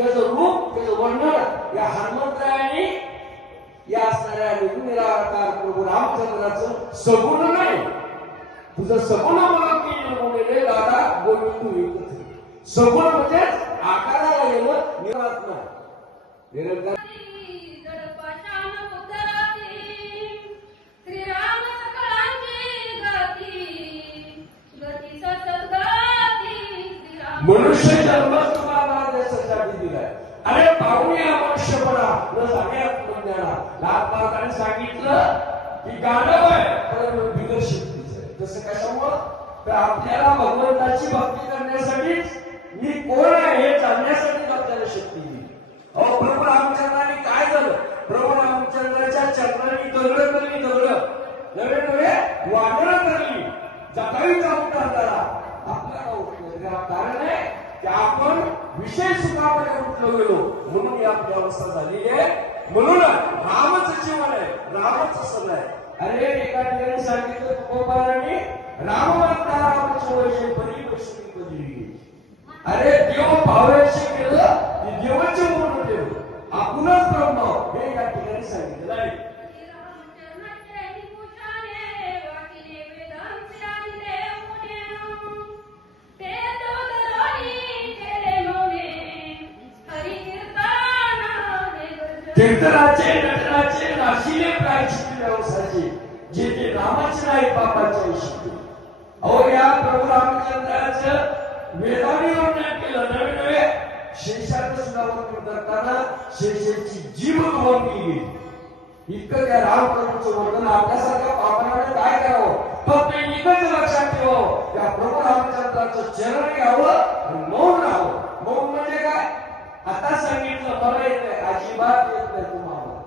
त्याचं रूप त्याचं वर्णन या हनुमंतरायांनी या असणाऱ्या निराकार प्रभू रामचंद्राचं सगुण नाही. तुझं सगुण मला केले दादा गोविंद एकच. सगुण म्हणजे आकाराला येणं निरात्मा निरंकार. मनुष्य जन्म तुम्हाला देशासाठी दिलाय. अरे पाहुणे मनुष्यपणा न सगळ्यात ज्ञाना लाल महाराजांनी सांगितलं की गाणं आहे पण बिगर शक्तीचं आहे. तसं कशामुळं तर आपल्याला भगवंताची भक्ती करण्यासाठीच मी कोण आहे हे जाणण्यासाठी आपल्याला शक्ती दिली. अहो प्रभू रामचंद्राने काय झालं? प्रभू रामचंद्राच्या चरणांनी दगड करली, दगड नवे नवे वादळ करली. जटायूचा उद्धार झाला. आपल्याला कारण आहे की आपण विषय सुखामध्ये उठलो गेलो म्हणून आपली अवस्था झालेली आहे. म्हणून रामच जीवन आहे, रामच सगळं आहे. अरे एका ठिकाणी सांगितलं तुकोबारांनी राम म्हणता रामच वैशे परी वैष्णवी पदवी. अरे देव भावाशी केलं की देवाचे म्हणून देव आपणच ब्रह्म हे या ठिकाणी सांगितलं आहे. कीर्तनाचे नटनाचे राशीले प्रायश्चित व्यवसायाचे जे ते रामाचे नाही बापाच्या शिकले. अहो या प्रभू रामचंद्राचं वेदाने वर्णन केलं. नवे नवे शेषाचं सुद्धा वर्णन करताना शेषाची जीव गमावली गेली. इतकं त्या रामप्रभूचं वर्णन आपल्यासारख्या पापाने काय करावं? फक्त इतकंच लक्षात ठेवावं त्या प्रभू रामचंद्राचं चरण घ्यावं आणि मौन राहावं. मौन म्हणजे काय? आता सांगितलं मला येत नाही, अजिबात येत नाही तुम्हाला.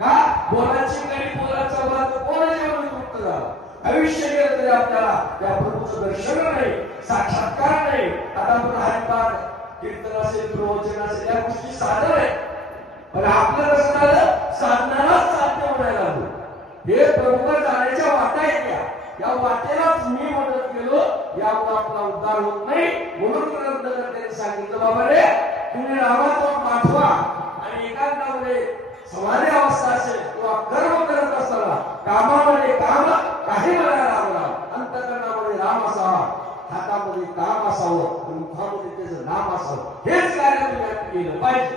का बोलाची कडी बोलाचा वाद कोणाच्या मुक्त झाला. आयुष्य गेलं तरी आपल्याला त्या प्रभूचं दर्शन नाही, साक्षात्कार नाही. आता आपण हरिपाठ कीर्तन असेल प्रवचन असेल या गोष्टी साधन आहे पण आपलं कसं झालं? साधनालाच साध्य म्हणायला लागलो. हे प्रभूला जाण्याच्या वाटा येत्या. या वाटेलाच मी मदत केलो यामुळे आपला उद्धार होत नाही. म्हणून ग्रंथकर्त्याने सांगितलं बाबा रे तुम्ही रामाचा पाठवा आणि एकांतामध्ये समाधी अवस्था असेल किंवा कर्म करत असताना कामामध्ये काम काही मला राम राम, अंतकरणामध्ये राम असावा, हातामध्ये काम असावं, मुखामध्ये त्याचं नाम असावं. हेच कार्य तुम्ही केलं पाहिजे.